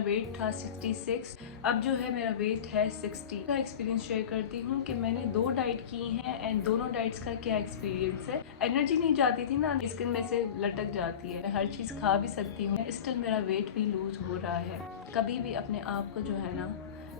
Wait था 66, अब जो है मेरा वेट है 60 का एक्सपीरियंस शेयर करती हूँ कि मैंने 2 डाइट की हैं एंड दोनों डाइट्स का क्या एक्सपीरियंस है। एनर्जी नहीं जाती थी ना, स्किन में से लटक जाती है। मैं हर चीज़ खा भी सकती हूँ, स्टिल मेरा वेट भी लूज हो रहा है। कभी भी अपने आप को जो है ना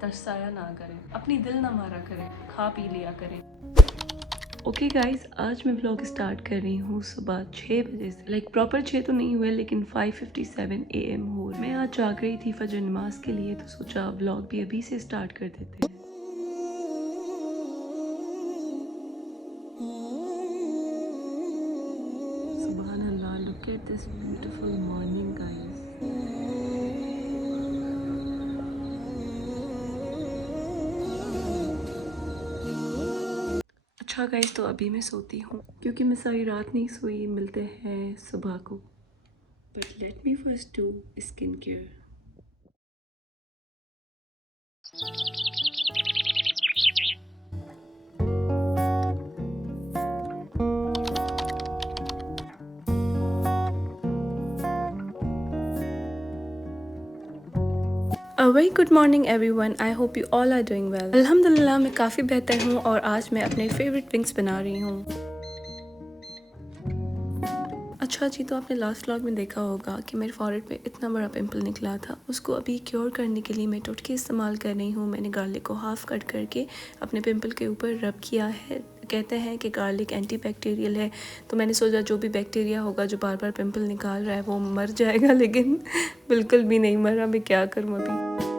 तरसाया ना करें, अपनी दिल ना मारा करें, खा पी लिया करें। ओके गाइज, आज मैं व्लॉग स्टार्ट कर रही हूँ सुबह 6 बजे से। लाइक प्रॉपर 6 तो नहीं हुए, लेकिन 5:57 AM हो। मैं आज जाग रही थी फजर नमाज के लिए, तो सोचा व्लॉग भी अभी से स्टार्ट कर देते हैं। सुभान अल्लाह, look at this beautiful morning guys. अच्छा गाइज, तो अभी मैं सोती हूँ क्योंकि मैं सारी रात नहीं सोई। मिलते हैं सुबह को, but let me first do skin care. Very good morning everyone, I hope you all are doing well. अल्हम्दुलिल्लाह मैं काफ़ी बेहतर हूँ और आज मैं अपने फेवरेट विंग्स बना रही हूँ। अच्छा जी, तो आपने लास्ट व्लॉग में देखा होगा कि मेरे फॉरहेड पे इतना बड़ा पिंपल निकला था। उसको अभी क्योर करने के लिए मैं टोटके इस्तेमाल कर रही हूँ। मैंने गार्लिक को हाफ़ कट करके अपने पिंपल के ऊपर रब किया है। कहते हैं कि गार्लिक एंटी बैक्टीरियल है, तो मैंने सोचा जो भी बैक्टीरिया होगा जो बार बार पिंपल निकाल रहा है वो मर जाएगा, लेकिन बिल्कुल भी नहीं मरा। मैं क्या करूँ अभी।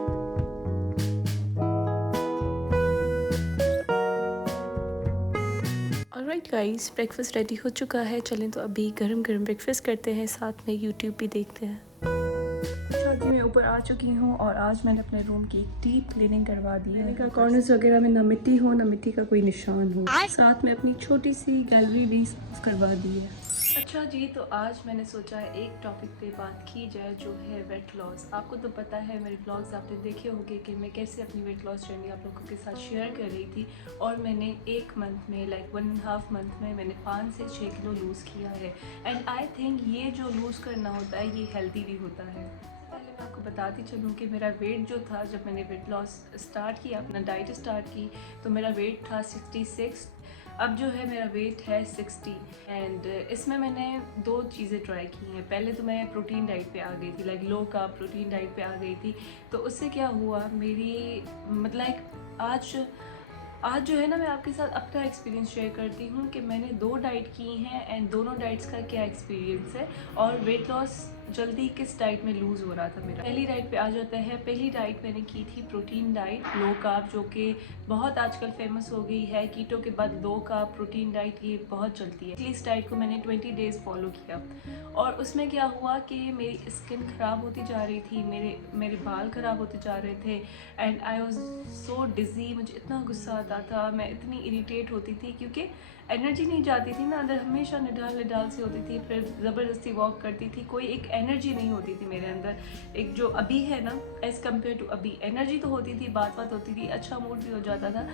ऑलराइट गाइस, ब्रेकफास्ट रेडी हो चुका है। चलें तो अभी गरम गरम ब्रेकफास्ट करते हैं, साथ में यूट्यूब भी देखते हैं। अच्छा जी, मैं ऊपर आ चुकी हूँ और आज मैंने अपने रूम की डीप क्लीनिंग करवा दी है। मैंने कॉर्नर्स वगैरह में ना मिट्टी हो ना मिट्टी का कोई निशान हो। साथ में अपनी छोटी सी गैलरी भी साफ करवा दी है। अच्छा जी, तो आज मैंने सोचा है एक टॉपिक पे बात की जाए, जो है वेट लॉस। आपको तो पता है, मेरे ब्लॉग्स आपने देखे होंगे कि मैं कैसे अपनी वेट लॉस जर्नी आप लोगों के साथ शेयर कर रही थी। और मैंने एक मंथ में, लाइक 1.5 मंथ में मैंने 5 से 6 किलो लूज़ किया है। एंड आई थिंक ये जो लूज़ करना होता है ये हेल्दी भी होता है। पहले मैं आपको बताती चलूँ कि मेरा वेट जो था, जब मैंने वेट लॉस स्टार्ट किया, अपना डाइट स्टार्ट की, तो मेरा वेट था 66। अब जो है मेरा वेट है 60। एंड इसमें मैंने 2 चीज़ें ट्राई की हैं। पहले तो मैं प्रोटीन डाइट पे आ गई थी, like low carb protein diet पे आ गई थी। तो उससे क्या हुआ, मेरी मतलब आज जो है ना, मैं आपके साथ अपना एक्सपीरियंस शेयर करती हूँ कि मैंने 2 डाइट की हैं एंड दोनों डाइट्स का क्या एक्सपीरियंस है और वेट लॉस जल्दी किस डाइट में लूज़ हो रहा था मेरा। पहली डाइट पे आ जाता है। पहली डाइट मैंने की थी प्रोटीन डाइट, लो कार्ब, जो कि बहुत आजकल फेमस हो गई है। कीटो के बाद लो कार्ब प्रोटीन डाइट ये बहुत चलती है। इस डाइट को मैंने 20 डेज़ फॉलो किया और उसमें क्या हुआ कि मेरी स्किन ख़राब होती जा रही थी, मेरे बाल ख़राब होते जा रहे थे and I was so digi. मुझे इतना गुस्सा आता था, मैं इतनी इरिटेट होती थी क्योंकि एनर्जी नहीं जाती थी ना अंदर, हमेशा निडाल निडाल सी होती थी। फिर ज़बरदस्ती वॉक करती थी, कोई एक एनर्जी नहीं होती थी मेरे अंदर। एक जो अभी है ना, एज़ कम्पेयर टू अभी, एनर्जी तो होती थी, बात होती थी, अच्छा मूड भी हो जाता था,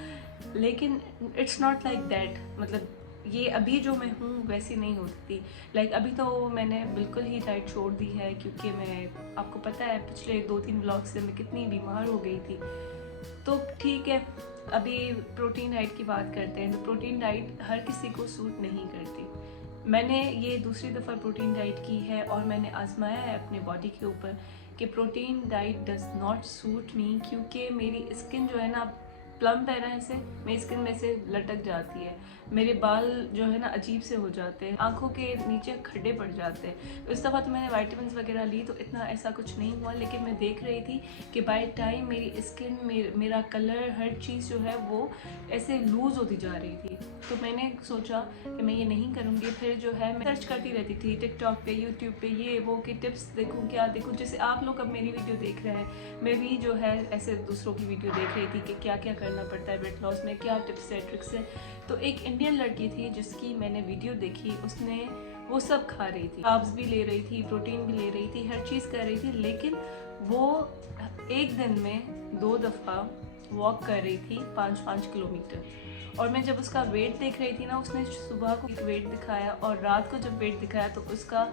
लेकिन इट्स नॉट लाइक दैट। मतलब ये अभी जो मैं हूँ वैसी नहीं होती थी। लाइक अभी तो मैंने बिल्कुल ही डाइट छोड़ दी है, क्योंकि मैं, आपको पता है पिछले 2-3 ब्लॉग से मैं कितनी बीमार हो गई थी। तो ठीक है, अभी प्रोटीन डाइट की बात करते हैं। तो प्रोटीन डाइट हर किसी को सूट नहीं करती। मैंने ये दूसरी दफ़ा प्रोटीन डाइट की है और मैंने आजमाया है अपने बॉडी के ऊपर कि protein diet does not suit me, क्योंकि मेरी स्किन जो है ना, प्लम्प है ना, ऐसे मेरी स्किन में से लटक जाती है। मेरे बाल जो है ना अजीब से हो जाते हैं, आंखों के नीचे खड्डे पड़ जाते हैं। तो इस दफ़ा तो मैंने वाइटामिन वगैरह ली तो इतना ऐसा कुछ नहीं हुआ, लेकिन मैं देख रही थी कि बाय टाइम मेरी स्किन, मेरा कलर, हर चीज़ जो है वो ऐसे लूज़ होती जा रही थी। तो मैंने सोचा कि मैं ये नहीं करूँगी। फिर जो है मैं सर्च करती रहती थी टिकटॉक पे, यूट्यूब पे, ये वो की टिप्स देखूँ, क्या देखूँ। जैसे आप लोग अब मेरी वीडियो देख रहे हैं, मैं भी जो है ऐसे दूसरों की वीडियो देख रही थी कि क्या क्या करना पड़ता है वेट लॉस में, क्या टिप्स है, ट्रिक्स है। तो एक इंडियन लड़की थी जिसकी मैंने वीडियो देखी, उसने वो सब खा रही थी, कार्ब्स भी ले रही थी, प्रोटीन भी ले रही थी, हर चीज़ कर रही थी, लेकिन वो एक दिन में 2 दफ़ा वॉक कर रही थी 5-5 किलोमीटर। और मैं जब उसका वेट देख रही थी ना, उसने सुबह को वेट दिखाया और रात को जब वेट दिखाया तो उसका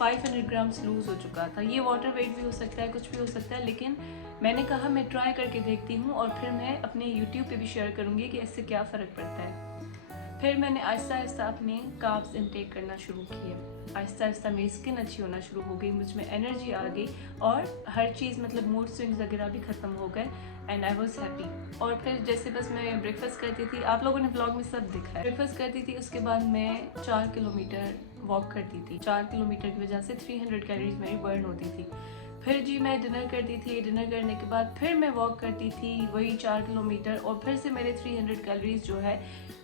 500 ग्राम्स लूज़ हो चुका था। ये वाटर वेट भी हो सकता है, कुछ भी हो सकता है, लेकिन मैंने कहा मैं ट्राई करके देखती हूँ और फिर मैं अपने यूट्यूब पे भी शेयर करूँगी कि इससे क्या फ़र्क पड़ता है। फिर मैंने आहिस्ता आहिस्ता अपने कार्ब्स इनटेक करना शुरू किए। आहिस्ता आहिस्ता मेरी स्किन अच्छी होना शुरू हो गई, मुझ में एनर्जी आ गई और हर चीज़ मतलब मूड स्विंग्स वगैरह भी ख़त्म हो गए एंड आई वॉज हैप्पी। और फिर जैसे बस मैं ब्रेकफास्ट करती थी, आप लोगों ने ब्लॉग में सब दिखा है, ब्रेकफास्ट करती थी, उसके बाद मैं 4 किलोमीटर वॉक करती थी। 4 किलोमीटर की वजह से 300 कैलोरीज मेरी बर्न होती थी। फिर जी मैं डिनर करती थी, डिनर करने के बाद फिर मैं वॉक करती थी वही 4 किलोमीटर और फिर से मेरे 300 कैलोरीज जो है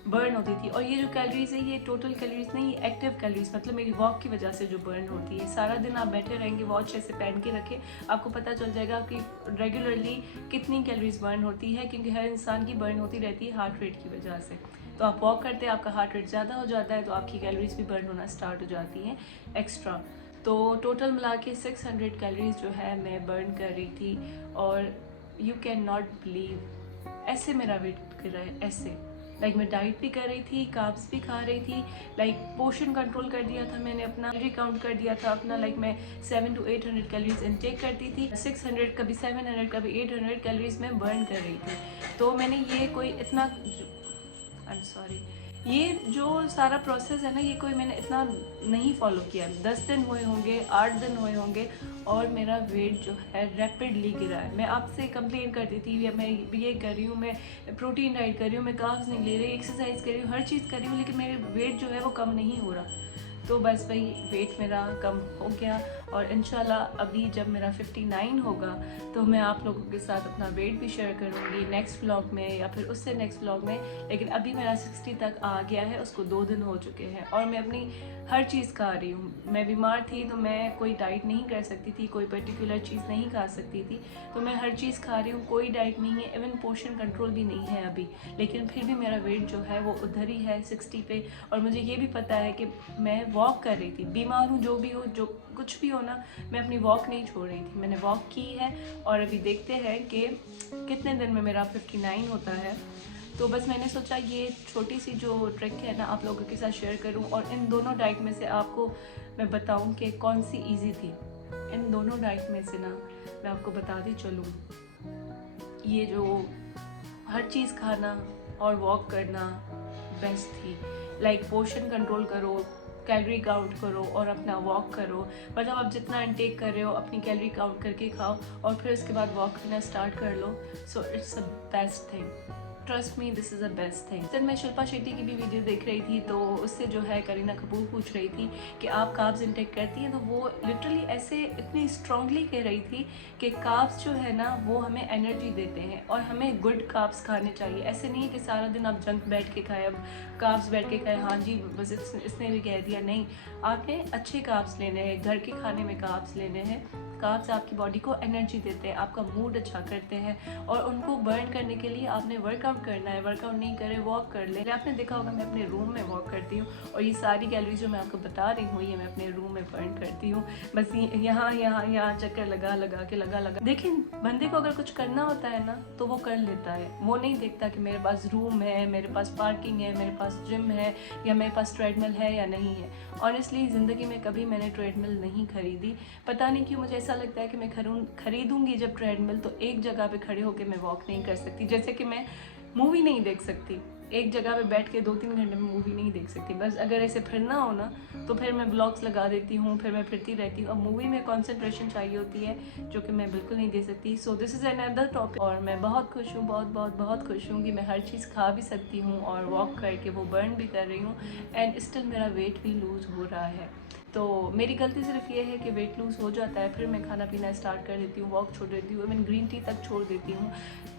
बर्न होती थी। और ये जो कैलोरीज है ये टोटल कैलोरीज नहीं, ये एक्टिव कैलोरीज, मतलब मेरी वॉक की वजह से जो बर्न होती है। सारा दिन आप बैठे रहेंगे, वॉच ऐसे पहन के रखें, आपको पता चल जाएगा कि रेगुलरली कितनी कैलोरीज बर्न होती है, क्योंकि हर इंसान की बर्न होती रहती है हार्ट रेट की वजह से। तो आप वॉक करते हैं, आपका हार्ट रेट ज़्यादा हो जाता है तो आपकी कैलोरीज भी बर्न होना स्टार्ट हो जाती हैं एक्स्ट्रा। तो टोटल मिला के 600 कैलोरीज जो है मैं बर्न कर रही थी और यू कैन नॉट बिलीव ऐसे मेरा वेट गिर रहा है, ऐसे लाइक मैं डाइट भी कर रही थी, कार्ब्स भी खा रही थी, लाइक पोर्शन कंट्रोल कर दिया था मैंने, अपना कैलोरी काउंट कर दिया था अपना, लाइक मैं 700 to 800 कैलोरीज इनटेक करती थी, 600 कभी 700 कभी 800 कैलोरीज में बर्न कर रही थी। तो मैंने ये कोई इतना, आई एम सॉरी, ये जो सारा प्रोसेस है ना, ये कोई मैंने इतना नहीं फॉलो किया। 10 दिन हुए होंगे, 8 दिन हुए होंगे और मेरा वेट जो है रैपिडली गिरा है। मैं आपसे कंप्लेन करती थी या मैं ये कर रही हूँ, मैं प्रोटीन डाइट कर रही हूँ, मैं कार्ब्स नहीं ले रही, एक्सरसाइज कर रही हूँ, हर चीज़ कर रही हूँ, लेकिन मेरे वेट जो है वो कम नहीं हो रहा। तो बस वही वेट मेरा कम हो गया और इंशाल्लाह अभी जब मेरा 59 होगा तो मैं आप लोगों के साथ अपना वेट भी शेयर करूँगी नेक्स्ट व्लॉग में या फिर उससे नेक्स्ट व्लॉग में। लेकिन अभी मेरा 60 तक आ गया है, उसको 2 दिन हो चुके हैं और मैं अपनी हर चीज़ खा रही हूँ। मैं बीमार थी तो मैं कोई डाइट नहीं कर सकती थी, कोई पर्टिकुलर चीज़ नहीं खा सकती थी, तो मैं हर चीज़ खा रही हूँ, कोई डाइट नहीं है, इवन पोर्शन कंट्रोल भी नहीं है अभी। लेकिन फिर भी मेरा वेट जो है वो उधर ही है 60 पे। और मुझे ये भी पता है कि मैं वॉक कर रही थी, बीमार हूँ, जो भी हो, जो कुछ भी हो ना, मैं अपनी वॉक नहीं छोड़ रही थी, मैंने वॉक की है। और अभी देखते हैं कि कितने दिन में मेरा 59 होता है। तो बस मैंने सोचा ये छोटी सी जो ट्रिक है ना आप लोगों के साथ शेयर करूं और इन दोनों डाइट में से आपको मैं बताऊं कि कौन सी इजी थी। इन दोनों डाइट में से ना मैं आपको बताती चलूं, ये जो हर चीज़ खाना और वॉक करना बेस्ट थी। लाइक पोर्शन कंट्रोल करो, कैलोरी काउंट करो और अपना वॉक करो। मतलब आप जितना इनटेक कर रहे हो अपनी कैलोरी काउंट करके खाओ और फिर उसके बाद वॉक करना स्टार्ट कर लो। So it's the best thing, trust me, this is the best thing. जब मैं शिल्पा शेट्टी की भी वीडियो देख रही थी तो उससे जो है करीना कपूर पूछ रही थी कि आप कार्ब्स इंटेक करती हैं, तो वो लिटरली ऐसे इतनी स्ट्रांगली कह रही थी कि कार्ब्स जो है ना वो हमें एनर्जी देते हैं और हमें गुड कार्ब्स खाने चाहिए। ऐसे नहीं है कि सारा दिन आप जंक बैठ के खाए, अब कार्ब्स बैठ के खाए, हाँ जी बस इसने भी कह दिया, नहीं, आपने अच्छे कार्ब्स लेने हैं, घर के खाने में कार्ब्स लेने हैं। कार्ब्स आपकी बॉडी को एनर्जी देते हैं, आपका मूड अच्छा करते हैं और उनको बर्न करने के लिए आपने वर्कआउट करना है। वर्कआउट नहीं करे, वॉक कर ले। आपने देखा होगा मैं अपने रूम में वॉक करती हूँ और ये सारी कैलोरीज जो मैं आपको बता रही हूँ ये मैं अपने रूम में बर्न करती हूँ। बस यहाँ चक्कर लगा। लेकिन बंदे को अगर कुछ करना होता है ना तो वो कर लेता है। वो नहीं देखता कि मेरे पास रूम है, मेरे पास पार्किंग है, मेरे पास जिम है या मेरे पास ट्रेडमिल है या नहीं है। ऑनेस्टली ज़िंदगी में कभी मैंने ट्रेडमिल नहीं खरीदी। पता नहीं क्यों मुझे ऐसा लगता है कि मैं खरीदूंगी जब ट्रेडमिल तो एक जगह पे खड़े होकर मैं वॉक नहीं कर सकती। जैसे कि मैं मूवी नहीं देख सकती, एक जगह पे बैठ के 2-3 घंटे में मूवी नहीं देख सकती। बस अगर ऐसे फिरना हो ना तो फिर मैं ब्लॉग्स लगा देती हूँ, फिर मैं फिरती रहती हूँ। अब मूवी में कंसंट्रेशन चाहिए होती है जो कि मैं बिल्कुल नहीं दे सकती। So this is another topic. और मैं बहुत खुश हूँ, बहुत खुश हूँ कि मैं हर चीज़ खा भी सकती हूँ और वॉक करके वो बर्न भी कर रही हूँ एंड स्टिल मेरा वेट भी लूज़ हो रहा है। तो मेरी गलती सिर्फ ये है कि वेट लूज़ हो जाता है, फिर मैं खाना पीना स्टार्ट कर देती हूँ, वॉक छोड़ देती हूँ, इवन ग्रीन टी तक छोड़ देती हूँ,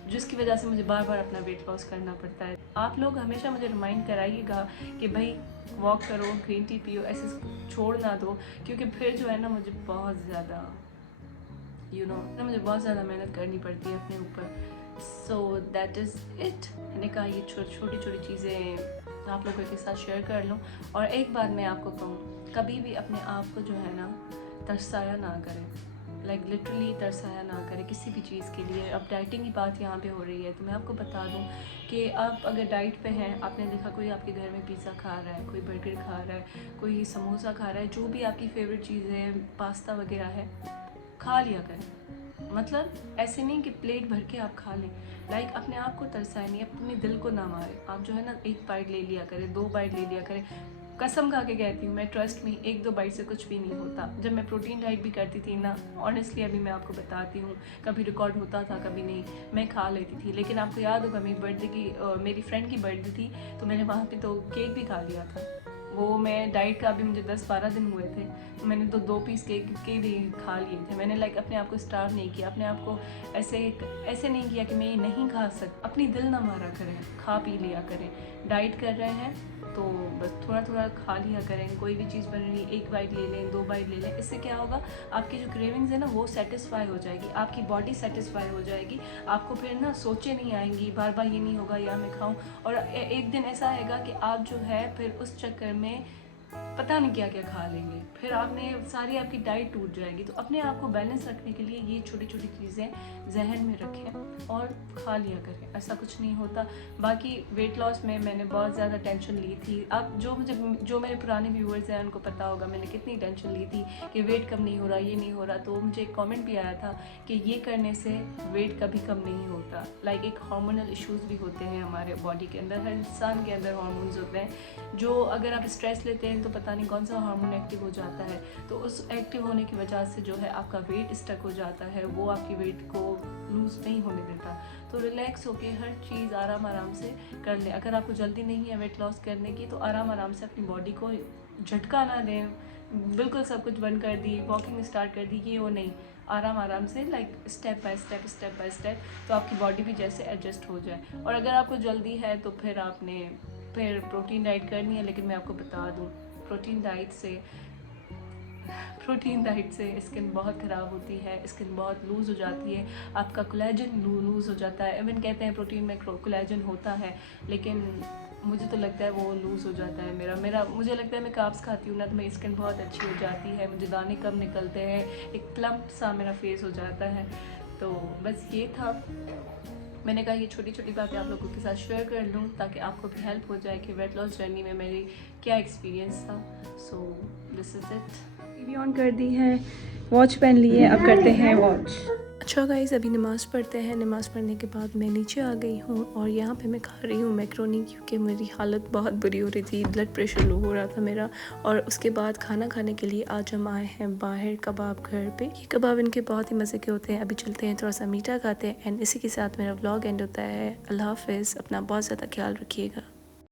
जिसकी वजह से मुझे बार बार अपना वेट लॉस करना पड़ता है। आप लोग हमेशा मुझे रिमाइंड कराइएगा कि भाई वॉक करो, ग्रीन टी पियो, ऐसे छोड़ ना दो, क्योंकि फिर जो है ना मुझे बहुत ज़्यादा मुझे बहुत ज़्यादा मेहनत करनी पड़ती है अपने ऊपर। So that is it. मैंने कहा ये छोटी चीज़ें आप लोगों के साथ शेयर कर लूँ। और एक बात मैं आपको कहूँ, कभी भी अपने आप को जो है ना तरसाया ना करें। लाइक लिटरली तरसाया ना करें किसी भी चीज़ के लिए। अब डाइटिंग की बात यहाँ पे हो रही है तो मैं आपको बता दूँ कि आप अगर डाइट पे हैं, आपने देखा कोई आपके घर में पिज़्ज़ा खा रहा है, कोई बर्गर खा रहा है, कोई समोसा खा रहा है, जो भी आपकी फेवरेट चीज़ है, पास्ता वगैरह है, खा लिया करें। मतलब ऐसे नहीं कि प्लेट भर के आप खा लें, लाइक अपने आप को तरसाए नहीं, अपने दिल को ना मारे। आप जो है ना 1 बाइट ले लिया करें, 2 बाइट ले लिया करें। कसम खा के कहती हूँ मैं, ट्रस्ट में, 1-2 बाइट से कुछ भी नहीं होता। जब मैं प्रोटीन डाइट भी करती थी ना, ऑनेस्टली अभी मैं आपको बताती हूँ, कभी रिकॉर्ड होता था कभी नहीं, मैं खा लेती थी। लेकिन आपको याद होगा मेरी बर्थडे की मेरी फ्रेंड की बर्थडे थी तो मैंने वहाँ पे तो केक भी खा लिया था। वो मैं डाइट का अभी मुझे 10-12 दिन हुए थे तो मैंने तो 2 पीस केक के भी खा लिए थे। मैंने लाइक अपने आप को स्टार्व नहीं किया, अपने आप को ऐसे नहीं किया कि मैं ये नहीं खा सकती। अपनी दिल ना मारा करें, खा पी लिया करें। डाइट कर रहे हैं तो बस थोड़ा थोड़ा खा लिया करें। कोई भी चीज़ बन रही है 1 बाइट ले लें, 2 बाइट ले लें। इससे क्या होगा, आपकी जो क्रेविंग्स है ना वो सेटिस्फाई हो जाएगी, आपकी बॉडी सेटिस्फाई हो जाएगी। आपको फिर ना सोचे नहीं आएंगी बार बार ये नहीं होगा या मैं खाऊं। और एक दिन ऐसा आएगा कि आप जो है फिर उस चक्कर में पता नहीं क्या क्या खा लेंगे, फिर आपने सारी आपकी डाइट टूट जाएगी। तो अपने आप को बैलेंस रखने के लिए ये छोटी छोटी चीज़ें जहन में रखें और खा लिया करें, ऐसा कुछ नहीं होता। बाकी वेट लॉस में मैंने बहुत ज़्यादा टेंशन ली थी। अब जो मेरे पुराने व्यूअर्स हैं उनको पता होगा मैंने कितनी टेंशन ली थी कि वेट कम नहीं हो रहा, ये नहीं हो रहा। तो मुझे एक कॉमेंट भी आया था कि ये करने से वेट कभी कम नहीं होता। लाइक एक हार्मोनल इश्यूज़ भी होते हैं हमारे बॉडी के अंदर, हर इंसान के अंदर हार्मोन्स होते हैं जो अगर आप स्ट्रेस लेते हैं तो पता नहीं कौन सा हार्मोन एक्टिव हो जाता है, तो उस एक्टिव होने की वजह से जो है आपका वेट स्टक हो जाता है, वो आपकी वेट को लूज़ नहीं होने देता। तो रिलैक्स होके हर चीज़ आराम से कर लें। अगर आपको जल्दी नहीं है वेट लॉस करने की तो आराम से अपनी बॉडी को झटका ना दें, बिल्कुल सब कुछ बंद कर दी, वॉकिंग स्टार्ट कर दी, ये वो नहीं। आराम से लाइक स्टेप बाय स्टेप तो आपकी बॉडी भी जैसे एडजस्ट हो जाए। और अगर आपको जल्दी है तो फिर आपने प्रोटीन डाइट करनी है। लेकिन मैं आपको बता दूँ प्रोटीन डाइट से स्किन बहुत ख़राब होती है, स्किन बहुत लूज़ हो जाती है, आपका कोलेजन लूज़ हो जाता है। इवन कहते हैं प्रोटीन में कोलेजन होता है, लेकिन मुझे तो लगता है वो लूज़ हो जाता है मेरा मुझे लगता है मैं कार्ब्स खाती हूँ ना तो मेरी स्किन बहुत अच्छी हो जाती है, मुझे दाने कम निकलते हैं, एक प्लम्प सा मेरा फेस हो जाता है। तो बस ये था, मैंने कहा ये छोटी छोटी बातें आप लोगों के साथ शेयर कर लूँ ताकि आपको भी हेल्प हो जाए कि वेट लॉस जर्नी में मेरी क्या एक्सपीरियंस था। So this is it. TV on कर दी है, वॉच पहन ली है, अब करते हैं वॉच। अच्छा गाइस, अभी नमाज़ पढ़ते हैं। नमाज़ पढ़ने के बाद मैं नीचे आ गई हूँ और यहाँ पे मैं खा रही हूँ मैक्रोनी, क्योंकि मेरी हालत बहुत बुरी हो रही थी, ब्लड प्रेशर लो हो रहा था मेरा। और उसके बाद खाना खाने के लिए आज हम आए हैं बाहर कबाब घर पे। ये कबाब इनके बहुत ही मज़े के होते हैं। अभी चलते हैं थोड़ा सा मीठा खाते हैं एंड इसी के साथ मेरा व्लॉग एंड होता है। अल्लाह हाफिज़, अपना बहुत ज़्यादा ख्याल रखिएगा।